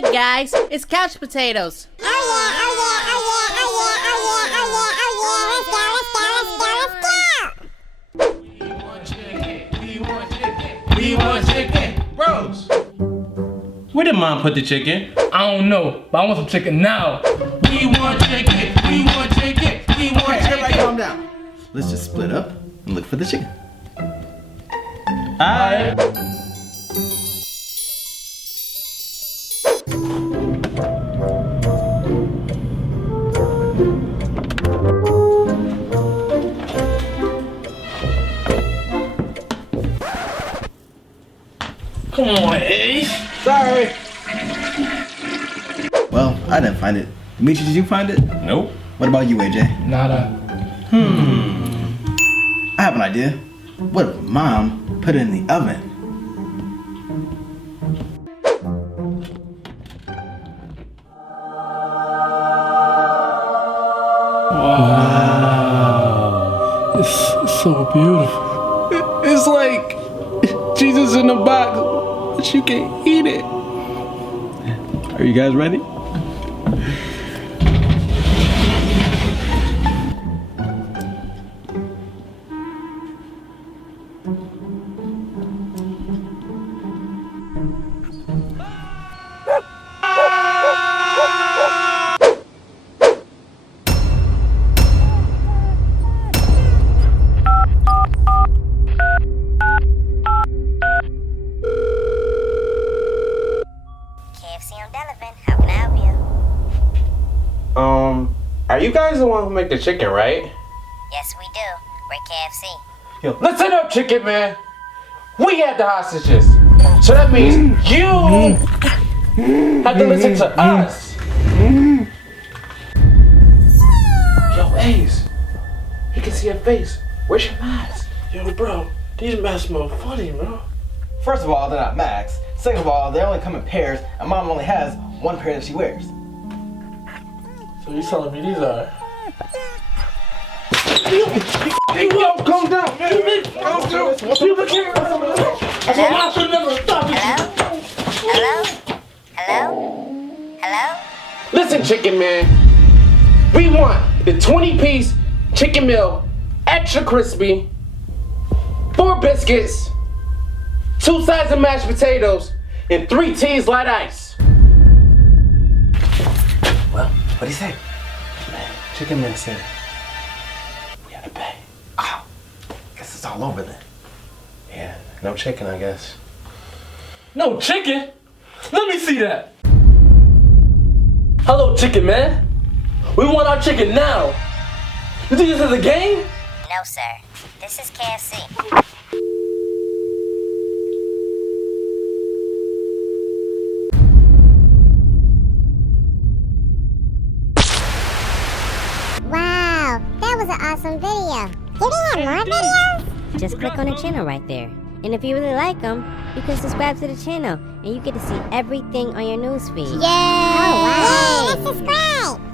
good, guys. It's couch potatoes. Oh yeah, oh yeah, oh yeah, oh yeah, oh yeah, oh yeah, oh yeah, let's go, let's go, let's go, let's go! We want chicken. We want chicken. We want chicken. Rose, where did mom put the chicken? I don't know, but I want some chicken now. We want chicken. We want chicken. We want Okay, everybody chicken. calm down. Let's just split up and look for the chicken. Alright. Come on, Ace. Sorry. Well, I didn't find it. Dimitri, did you find it? Nope. What about you, AJ? Nada. I have an idea. What if mom put it in the oven? It's so beautiful. It's like Jesus in a box, but you can't eat it. Are you guys ready? KFC on Delavan, how can I help you? Are you guys the one who make the chicken, right? Yes, we do. We're KFC. Yo, listen up, chicken man. We had the hostages, so that means you have to listen to us. Yo, Ace, you can see your face. Where's your mask? Yo, bro, these masks smell funny, bro. First of all, they're not Max. Second of all, they only come in pairs, and mom only has one pair that she wears. So you telling me these are? Yo, calm down, man. Calm down. People can't. Hello? Hello? Hello? Hello? Listen, chicken man. We want the 20-piece chicken meal, extra crispy, 4 biscuits, 2 sides of mashed potatoes, and 3 teas light ice. Well, what'd he say? Chicken man said we gotta pay. Oh, guess it's all over then. Yeah, no chicken, I guess. No chicken? Let me see that. Hello, chicken man. We want our chicken now. You think this is a game? No, sir. This is KFC. Wow, that was an awesome video. Do they have more videos? Just click on the channel right there. And if you really like them, you can subscribe to the channel and you get to see everything on your newsfeed. Yay! Oh, wow. Yay, let's subscribe!